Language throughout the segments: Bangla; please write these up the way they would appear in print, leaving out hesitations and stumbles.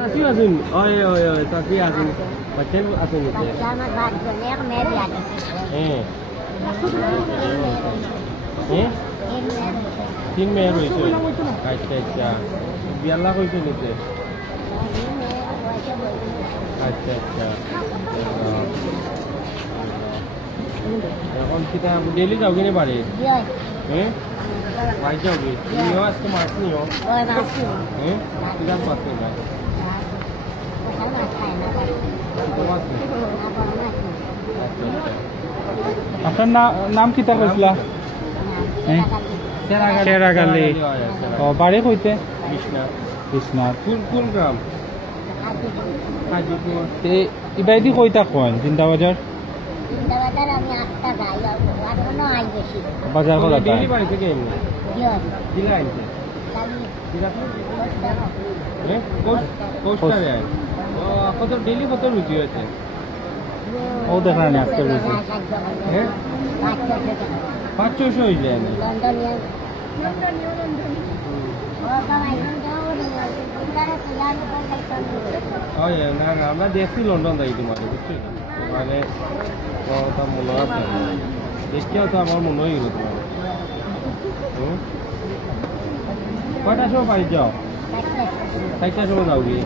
Tasih asun. Oh iya iya, tasih asun. Bacaan asun itu. Sama bajunya ke Mary ada. Tin Mary itu. Acha acha. Biarlah kau itu nih. Acha acha. এখন kita daily যাওগে নে বাড়ি বাড়ি যাওগে নিও আজকে মাছ নিও কিরাম মাছ নিও আপনার নাম কিতা কইছিলা চেরাগালি ও বাড়ি কইতে বিশ্বনাথ কোন গ্রাম হাজিপুর ইবাইদি কইতা কোন জিন্দাবাজার বাজার কত ডেইলি বাড়ি থেকে এমনি দিলা আনতে পোস্টারে কত ডেইলি কত রুজি হয়েছে ও দেখা না আজকে রুজি 500 হয়ে যায় না না না আমরা দেখছি লন্ডন যাই তোমার বুঝছি মানে কথা মনে আছে দেখিয়াও তো আমার মনে হয়ে গেল তোমার কয়টার সময় বাড়ি যাও 4টার সময় যাও কি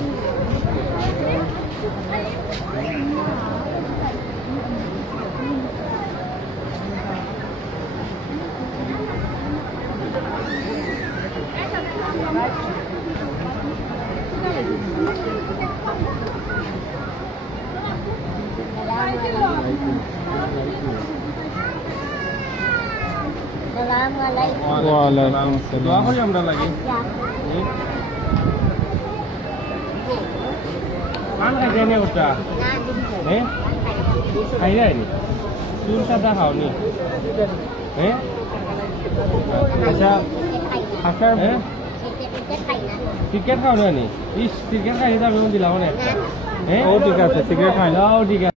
দোয়া করি আমরা লাগে পান খাইছে নে ওটা খাই যায়নি চুল সাদা খাওনি আচ্ছা আপনার ক্রিকেট খাও না নি ইস ক্রিকেট খাই যাবে দিলাম না ও ঠিক আছে ক্রিকেট খাই না ঠিক আছে